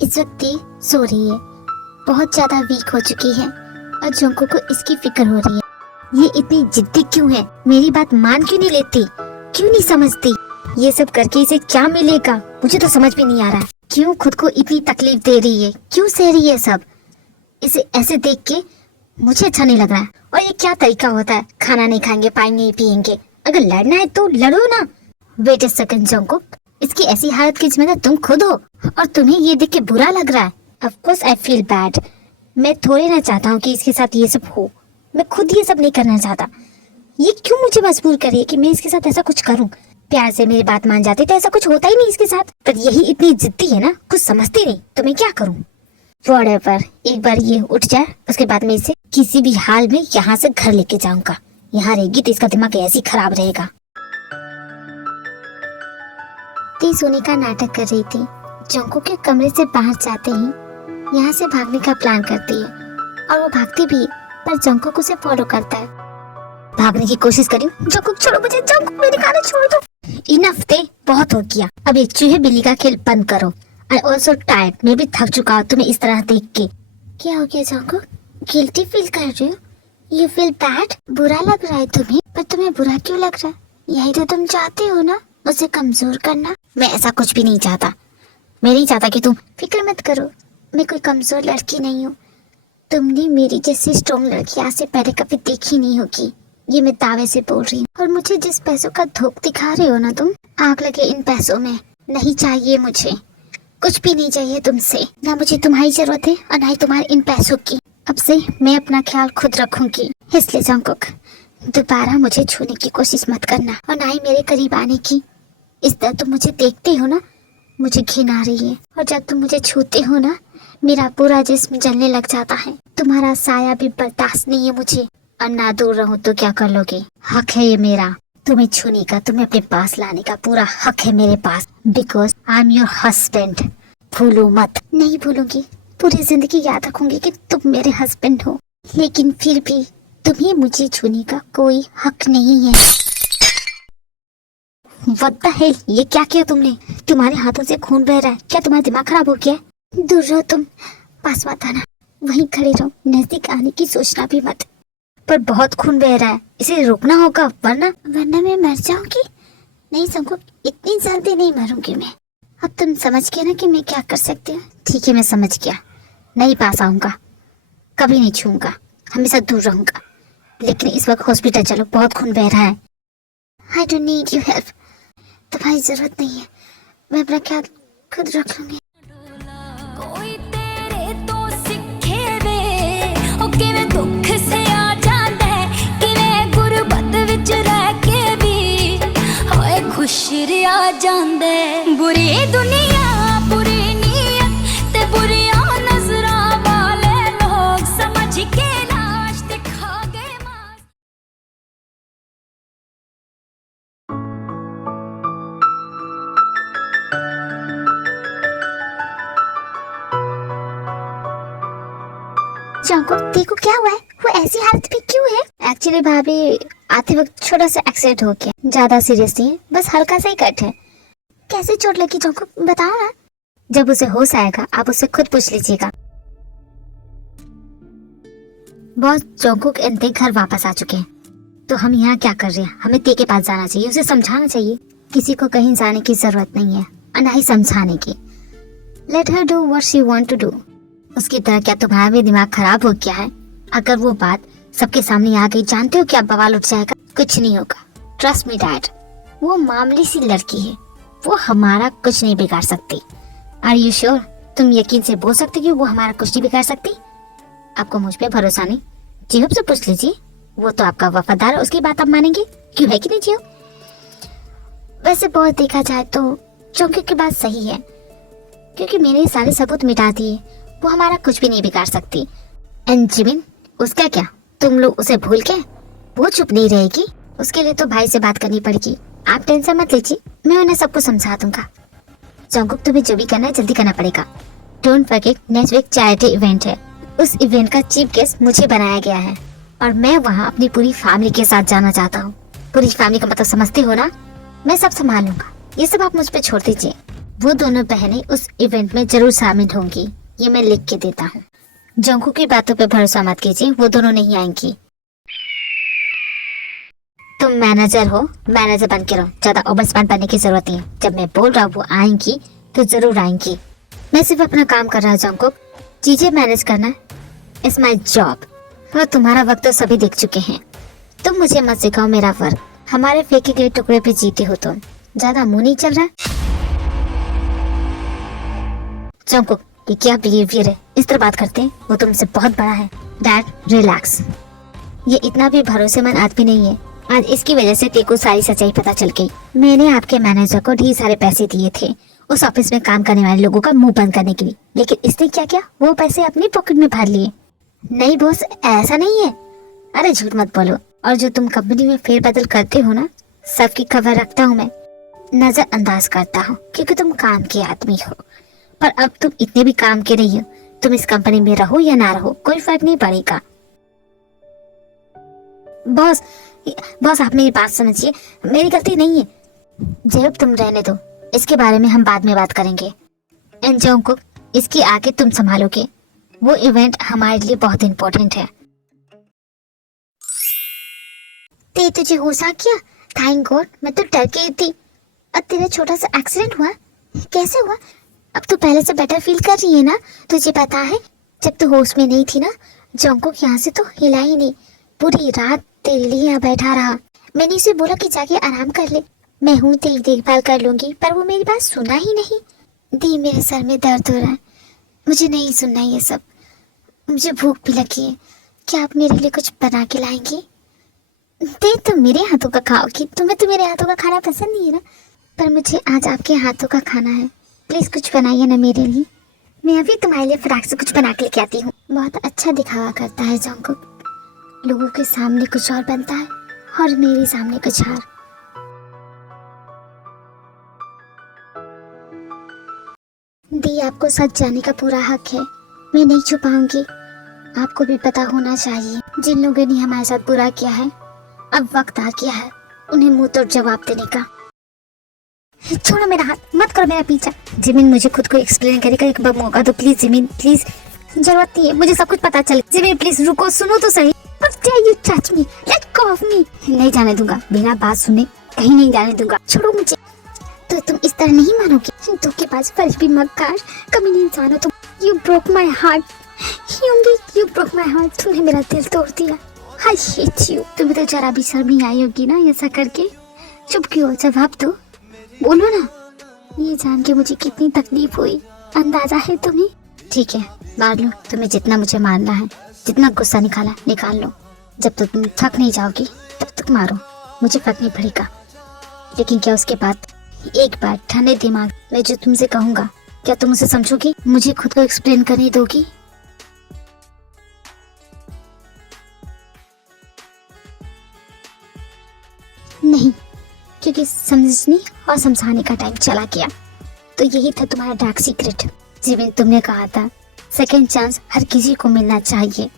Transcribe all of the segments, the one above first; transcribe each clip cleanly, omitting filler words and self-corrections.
इस वक्त ये सो रही है, बहुत ज्यादा वीक हो चुकी है और जोंको को इसकी फिक्र हो रही है। ये इतनी जिद्दी क्यों है, मेरी बात मान क्यों नहीं लेती, क्यों नहीं समझती? ये सब करके इसे क्या मिलेगा मुझे तो समझ भी नहीं आ रहा। क्यों खुद को इतनी तकलीफ दे रही है, क्यों सह रही है सब? इसे ऐसे देख के मुझे अच्छा नहीं लग रहा है। और ये क्या तरीका होता है, खाना नहीं खाएंगे, पानी नहीं पियेंगे, अगर लड़ना है तो लड़ो ना। वेट अ सेकंड जोंको, इसकी ऐसी हालत की जिम्मेदार तुम खुद हो और तुम्हें ये देख के बुरा लग रहा है। Of course I feel bad. मैं थोड़े ना चाहता हूँ कि इसके साथ ये सब हो, मैं खुद ये सब नहीं करना चाहता। ये क्यों मुझे मजबूर कर रही है कि मैं इसके साथ ऐसा कुछ करूँ? प्यार से मेरी बात मान जाती तो ऐसा कुछ होता ही नहीं इसके साथ, पर यही इतनी जिद्दी है ना, कुछ समझती नहीं, तो मैं क्या करूँ? व्हाटएवर, एक बार ये उठ जाए उसके बाद मैं इसे किसी भी हाल में यहाँ से घर लेके जाऊंगा। यहाँ रहेगी तो इसका दिमाग ऐसे ही खराब रहेगा। ती सोने का नाटक कर रही थी। जोंको के कमरे से बाहर जाते ही यहाँ से भागने का प्लान करती है और वो भागती भी है, पर जोंको उसे फॉलो करता है। भागने की कोशिश करी, जोंको छोड़ो मुझे, जोंको मेरे गाना छोड़ दो। इनफ थे, बहुत हो गया, अब एक चूहे बिल्ली का खेल बंद करो। आई ऑल्सो टायर्ड, मैं भी थक चुका हूँ तुम्हें इस तरह देख के। क्या हो गया जोंको, गिल्टी फील कर रही हो? यू फील बैड, बुरा लग रहा है तुम्हें? पर तुम्हें बुरा क्यों लग रहा है? यही तो तुम चाहते हो ना, उसे कमजोर करना। मैं ऐसा कुछ भी नहीं चाहता। मैं नहीं चाहता कि तुम फिक्र मत करो, मैं कोई कमजोर लड़की नहीं हूँ। तुमने मेरी जैसी स्ट्रॉन्ग लड़की आज से पहले कभी देखी नहीं होगी, ये मैं दावे से बोल रही हूँ। और मुझे जिस पैसों का धोख दिखा रहे हो ना तुम, आग लगे इन पैसों में। नहीं चाहिए मुझे, कुछ भी नहीं चाहिए तुमसे, ना मुझे तुम्हारी जरूरत है और ना ही तुम्हारे इन पैसों की। अब से मैं अपना ख्याल खुद रखूंगी, इसलिए जोंकोक दोबारा मुझे छूने की कोशिश मत करना और ना ही मेरे करीब आने की। इस तरह तुम मुझे देखते हो ना, मुझे घिन आ रही है, और जब तुम मुझे छूते हो ना, मेरा पूरा जिस्म जलने लग जाता है। तुम्हारा साया भी बर्दाश्त नहीं है मुझे, और ना दूर रहूं तो क्या कर लोगे? हक है ये मेरा, तुम्हें छूने का, तुम्हें अपने पास लाने का पूरा हक है मेरे पास, because I am your husband. भूलो मत। नहीं भूलूंगी, पूरी जिंदगी याद रखूंगी कि तुम मेरे हस्बैंड हो, लेकिन फिर भी तुम्हें मुझे छूने का कोई हक नहीं है। What the hell? ये क्या किया तुमने? तुम्हारे हाथों से खून बह रहा है, क्या तुम्हारा दिमाग खराब हो गया? दूर रहो तुम, पास मत आना, वहीं खड़े रहो, नजदीक आने की सोचना भी मत। पर बहुत खून बह रहा है, इसे रोकना होगा, वरना मैं मर जाऊंगी। नहीं जोंको, इतनी जल्दी नहीं मरूंगी मैं। अब तुम समझ गए ना कि मैं क्या कर सकती हूँ? ठीक है, मैं समझ गया, नहीं पास आऊंगा, कभी नहीं छूऊंगा, हमेशा दूर रहूंगा। लेकिन इस वक्त हॉस्पिटल चलो, बहुत खून बह रहा है। I don't need you help, तुम्हारी जरूरत नहीं है, मैं अपना ख्याल खुद रख लूंगी। कोई तेरे तो सिखे वे, ओ किवें दुख से आ जांदा है, किवें गुरबत विच रह के भी होए खुश रिया जांदा है। बुरी दुनिया, बुरी नीयत ते बुरियां नजरां वाले लोग समझ के लाश दिखा गए मां। जोंको देखो क्या हुआ है, वो ऐसी हालत में क्यों है? एक्चुअली भाभी आते वक्त छोटा सा एक्सीडेंट हो गया, ज्यादा सीरियस नहीं है, बस हल्का सा ही कट है। कैसे चोट लगी जोंको, बताओ ना। जब उसे होश आएगा आप उससे खुद पूछ लीजिएगा। बॉस, जोंको के अंते घर वापस आ चुके हैं, तो हम यहाँ क्या कर रहे हैं? हमें ते के पास जाना चाहिए, उसे समझाना चाहिए। किसी को कहीं जाने की जरूरत नहीं है और ना ही समझाने की। Let her do what she want to do. उसकी तरह क्या तुम्हारा भी दिमाग खराब हो गया है? अगर वो बात सबके सामने आ गई, जानते हो क्या बवाल उठ जाएगा। कुछ नहीं होगा, ट्रस्ट मी डैड, वो मामूली सी लड़की है, वो हमारा कुछ नहीं बिगाड़ सकती। Are you sure? तुम यकीन से बोल सकते कि वो हमारा कुछ नहीं बिगाड़ सकती? आपको मुझ पे भरोसा नहीं? जिहोब से पूछ लीजिए, वो तो आपका वफादार है, उसकी बात आप मानेंगे? क्यों है कि नहीं जिहोब? वैसे बहुत देखा जाए तो जोंको की बात सही है, क्योंकि मैंने सारे सबूत मिटा दिए, वो हमारा कुछ भी नहीं बिगाड़ सकती। एंड जिमिन, उसका क्या? तुम लोग उसे भूल के वो चुप नहीं रहेगी, उसके लिए तो भाई से बात करनी पड़ेगी। आप टेंशन मत लीजिए, मैं उन्हें सबको समझा दूंगा। जोंकोक, तुम्हें जो भी करना है जल्दी करना पड़ेगा। Don't forget, next week charity event है, उस इवेंट का चीफ गेस्ट मुझे बनाया गया है और मैं वहाँ अपनी पूरी फैमिली के साथ जाना चाहता हूँ। पूरी फैमिली का मतलब समझते हो ना? मैं सब संभाल लूंगा, ये सब आप मुझ पे छोड़ दीजिए। वो दोनों बहनें उस इवेंट में जरूर शामिल होंगी, ये मैं लिख के देता हूँ। जंकू की बातों पे भरोसा मत कीजिए, वो दोनों नहीं आएंगी। तुम मैनेजर हो, मैनेजर बन के रहो, ज्यादा ओवर स्मार्ट बनने की जरूरत नहीं है। जब मैं बोल रहा हूँ वो आएंगी तो जरूर आएंगी। मैं सिर्फ अपना काम कर रहा हूँ जंकुक, चीजें मैनेज करना इज माई जॉब। और तुम्हारा वक्त तो सभी देख चुके हैं। तुम मुझे मत सिखाओ मेरा वर्क। हमारे फेंके गए टुकड़े पे जीते हो तुम, ज्यादा मुंह नहीं चल रहा। जंकुक, ये क्या बिहेवियर है? इस तरह बात करते हैं, वो तुमसे बहुत बड़ा है। डैड रिलैक्स, ये इतना भी भरोसेमंद आदमी नहीं है। आज इसकी वजह से तेको सारी सच्चाई पता चल गई। मैंने आपके मैनेजर को ढेर सारे पैसे दिए थे उस ऑफिस में काम करने वाले लोगों का मुंह बंद करने के लिए, लेकिन इसने क्या किया, वो पैसे अपनी पॉकेट में भर लिए। नहीं बॉस, ऐसा नहीं है। अरे झूठ मत बोलो। और जो तुम कंपनी में फेरबदल करते हो ना, सबकी खबर रखता हूँ मैं, नजरअंदाज करता हूँ, क्योंकि तुम काम के आदमी हो। पर अब तुम इतने भी काम के नहीं हो। तुम इस कंपनी में रहो या ना रहो, कोई फर्क नहीं पड़ेगा। बॉस बॉस, आप मेरी बात समझिए, मेरी गलती नहीं है। जब तुम रहने दो, इसके बारे में हम बाद में बात करेंगे। एंड जंकुक, इसकी आगे तुम संभालोगे। वो इवेंट हमारे लिए बहुत इम्पोर्टेंट है। ते तुझे होश आ गया? थैंक गॉड, मैं तो डर गई थी। अब तेरा छोटा सा एक्सीडेंट हुआ, कैसे हुआ? अब तो पहले से बेटर फील कर रही है ना? तुझे पता है, जब तू होश में नहीं थी ना, जंकुक यहाँ से तो हिला ही नहीं। पूरी रात तेरे लिए यहाँ बैठा रहा। मैंने उसे बोला कि जाके आराम कर ले, मैं हूँ, तेरी देखभाल कर लूंगी, पर वो मेरी बात सुना ही नहीं। दी, मेरे सर में दर्द हो रहा है, मुझे नहीं सुनना ये सब। मुझे भूख भी लगी है, क्या आप मेरे लिए कुछ बना के लाएंगी? दे, तुम मेरे हाथों का खाओगी। तुम्हें तो मेरे हाथों का खाना पसंद नहीं है ना, पर मुझे आज आपके हाथों का खाना है। प्लीज कुछ बनाइए ना मेरे लिए। मैं अभी तुम्हारे लिए फ्राक से कुछ बना के लेके आती हूँ। बहुत अच्छा दिखावा करता है जंकुक, लोगों के सामने कुछ और बनता है और मेरे सामने कुछ और। दी, आपको सच जाने का पूरा हक है, मैं नहीं छुपाऊंगी। आपको भी पता होना चाहिए, जिन लोगों ने हमारे साथ बुरा किया है, अब वक्त आ गया है उन्हें मुंह तोड़ जवाब देने का। छोड़ो मेरा हाथ, मत करो मेरा पीछा। जिमिन, मुझे खुद को एक्सप्लेन करेगा एक बार मौका दो प्लीज। जिमिन प्लीज, जरूरत नहीं है, मुझे सब कुछ पता चले। जिमिन प्लीज रुको, सुनो तो सही। You touch me, let go of me। नहीं जाने दूंगा, बिना बात सुने कहीं नहीं जाने दूंगा, छोड़ो मुझे। तो तुम इस तरह नहीं मानोगे? तुम के पास फर्ज भी मक्कार, कभी नहीं जानो तुम। You broke my heart, you broke my heart। तुमने मेरा दिल तोड़ दिया। I hate you। तुम्हें तो जरा भी शर्म नहीं आई होगी ना ऐसा करके? चुप क्यों, जवाब दो, बोलो ना। ये जान के मुझे कितनी तकलीफ हुई, अंदाजा है तुम्हें? ठीक है, मार लो, तुम्हें जितना मुझे मारना है, जितना गुस्सा निकाल लो। जब तक तुम थक नहीं जाओगी तब तक मारो, मुझे फर्क नहीं पड़ेगा। लेकिन क्या उसके बाद एक बार ठंडे दिमाग में जो तुमसे कहूंगा, क्या तुम उसे समझोगी? मुझे खुद को एक्सप्लेन करने दोगी? नहीं, क्योंकि समझने और समझाने का टाइम चला गया। तो यही था तुम्हारा डार्क सीक्रेट। जिमिन, तुमने कहा था सेकंड चांस हर किसी को मिलना चाहिए।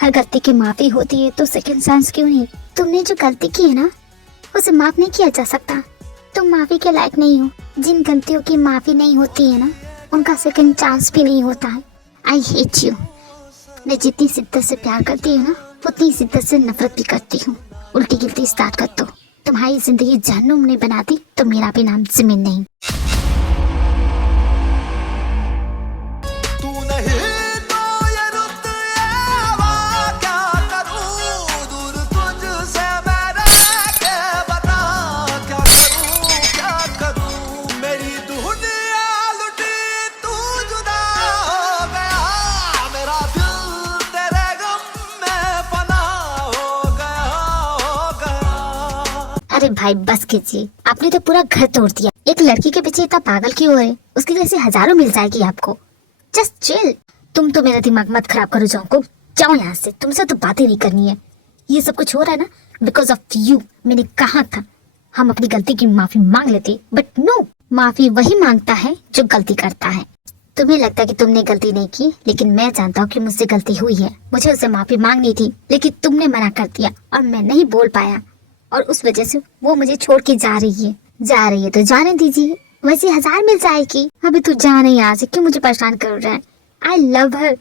हर गलती की माफी होती है, तो सेकंड चांस क्यों नहीं? तुमने जो गलती की है ना, उसे माफ नहीं किया जा सकता। तुम माफी के लायक नहीं हो। जिन गलतियों की माफी नहीं होती है ना, उनका सेकंड चांस भी नहीं होता है। I hate you. मैं जितनी शिद्दत से प्यार करती हूँ ना, उतनी शिद्दत से नफरत भी करती हूँ। उल्टी गिनती स्टार्ट कर दो। तुम्हारी जिंदगी जहन्नुम ने बना दी तो मेरा भी नाम जिमिन नहीं। अरे भाई बस कीजिए, आपने तो पूरा घर तोड़ दिया। एक लड़की के पीछे इतना पागल क्यों हो रहे? उसकी जैसे हजारों मिल जाएगी आपको। Just chill. तुम तो मेरा दिमाग मत खराब करो जंकुक, जाओ यहाँ से, तुमसे तो बातें नहीं करनी है। ये सब कुछ हो रहा है ना बिकॉज ऑफ यू। मैंने कहा था हम अपनी गलती की माफी मांग लेते, बट नो, माफी वही मांगता है जो गलती करता है। तुम्हें लगता है कि तुमने गलती नहीं की, लेकिन मैं जानता हूँ कि मुझसे गलती हुई है। मुझे उससे माफी मांगनी थी, लेकिन तुमने मना कर दिया और मैं नहीं बोल पाया, और उस वजह से वो मुझे छोड़ के जा रही है तो जाने दीजिए। वैसे 1000 मिल जाएगी। अभी तू जा नहीं यहाँ से, क्यों मुझे परेशान कर रहा है। आई लव हर,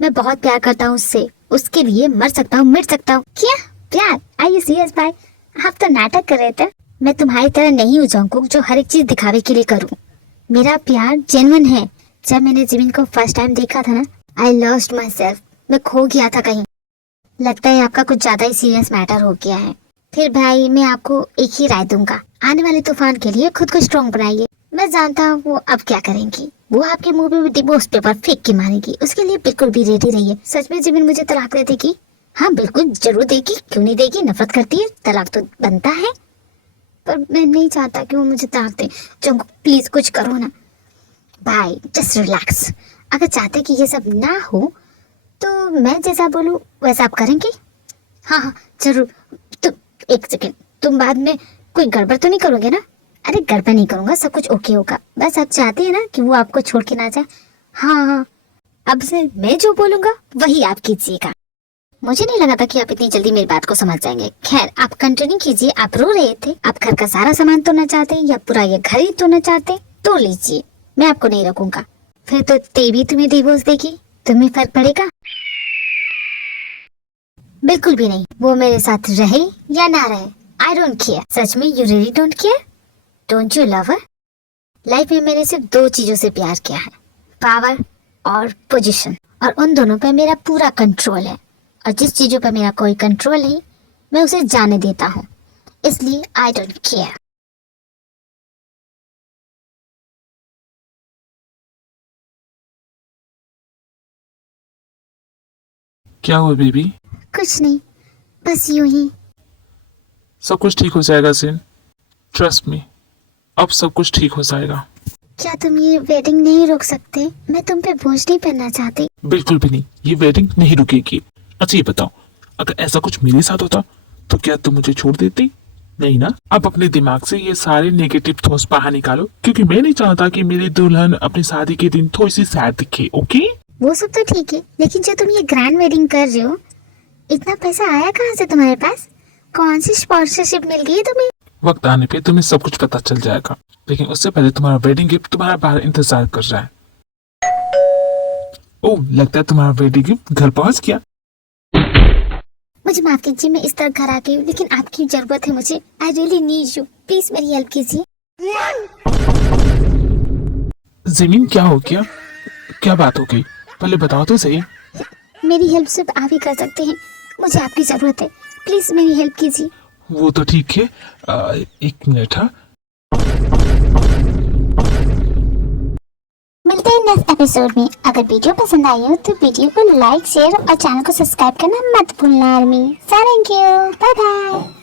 मैं बहुत प्यार करता हूँ उससे, उसके लिए मर सकता हूँ, मिट सकता हूँ। क्या प्यार? आई यू सीरियस भाई? आप तो नाटक कर रहे थे। मैं तुम्हारी तरह नहीं हूँ जंकुक, जो हर एक चीज दिखावे के लिए करूँ। मेरा प्यार जेन्युइन है। जब मैंने जिमिन को फर्स्ट टाइम देखा था ना, आई लॉस्ट माई सेल्फ, मैं खो गया था कहीं। लगता है आपका कुछ ज्यादा ही सीरियस मैटर हो गया है। फिर भाई मैं आपको एक ही राय दूंगा, आने वाले तूफान के लिए खुद को स्ट्रॉन्ग बनाइए। मैं जानता हूँ वो अब क्या करेंगी, वो आपके मुंह पे डिवोर्स पेपर फेंक के मारेगी। उसके लिए बिल्कुल भी रेडी रहिए। सच में जिमिन मुझे तलाक दे देगी? हाँ बिल्कुल जरूर देगी, क्यों नहीं देगी, नफरत करती है, तलाक तो बनता है। पर मैं नहीं चाहता कि वो मुझे तलाक दे। जंकुक प्लीज कुछ करो ना भाई, जस्ट रिलैक्स। अगर चाहते कि ये सब ना हो तो मैं जैसा बोलूं वैसा आप करेंगे? हाँ हाँ जरूर। तुम एक सेकेंड, तुम बाद में कोई गड़बड़ तो नहीं करोगे ना? अरे गड़बड़ नहीं करूंगा, सब कुछ ओके होगा। बस आप चाहते हैं ना कि वो आपको छोड़ के ना जाए। हाँ हाँ, अब से मैं जो बोलूंगा वही आप कीजिएगा। मुझे नहीं लगा था कि आप इतनी जल्दी मेरी बात को समझ जाएंगे। खैर आप कंटिन्यू कीजिए। आप रो रहे थे, आप घर का सारा सामान तोड़ना चाहते या पूरा ये घर ही तोड़ना चाहते? तोड़ लीजिए, मैं आपको नहीं रखूंगा। फिर तो तेरी तुम्हें डिवोर्स देगी, तुम्हें फर्क पड़ेगा? बिल्कुल भी नहीं। वो मेरे साथ रहे या ना रहे, आई डोंट केयर। सच में you really don't care? Don't you love her? Life में मैंने सिर्फ 2 चीजों से प्यार किया है, पावर और पोजीशन, और उन दोनों पे मेरा पूरा कंट्रोल है। और जिस चीजों पे मेरा कोई कंट्रोल नहीं, मैं उसे जाने देता हूँ। इसलिए आई डोंट केयर। क्या हुआ बेबी? कुछ नहीं, बस यूं ही। सब कुछ ठीक हो जाएगा जिन, ट्रस्ट मी, अब सब कुछ ठीक हो जाएगा। क्या तुम ये वेडिंग नहीं रोक सकते? मैं तुम पे बोझ नहीं बनना चाहती। बिल्कुल भी नहीं, ये वेडिंग नहीं रुकेगी। अच्छा ये बताओ, अगर ऐसा कुछ मेरे साथ होता तो क्या तुम मुझे छोड़ देती? नहीं ना? अब अपने दिमाग से ये सारे नेगेटिव थॉट्स बाहर निकालो, क्योंकि मैं नहीं चाहता कि मेरी दुल्हन अपनी शादी के दिन थोड़ी सी सैड दिखे। ओके? वो सब तो ठीक है, लेकिन जो तुम ये ग्रैंड वेडिंग कर रहे हो, इतना पैसा आया कहाँ से तुम्हारे पास? कौन सी स्पॉन्सरशिप मिल गई है तुम्हें? वक्त आने पे तुम्हें सब कुछ पता चल जाएगा, लेकिन उससे पहले तुम्हारा वेडिंग गिफ्ट तुम्हारा बाहर इंतजार कर रहा है। ओह, लगता है तुम्हारा वेडिंग गिफ्ट घर पहुंच गया। मुझे माफ कीजिए, मैं इस तरह घर आ गई हूँ, लेकिन आपकी जरूरत है मुझे। I really need you, please मेरी हेल्प कीजिए। जमीन क्या हो गया? क्या बात हो गई? पहले बताओ तो सही। मेरी हेल्प सिर्फ आप ही कर सकते हैं, मुझे आपकी जरूरत है, प्लीज मेरी हेल्प कीजिए। वो तो ठीक है, एक मिनट। हाँ, मिलते हैं नेक्स्ट एपिसोड में। अगर वीडियो पसंद आई हो तो वीडियो को लाइक, शेयर और चैनल को सब्सक्राइब करना मत भूलना army. Thank you, bye bye.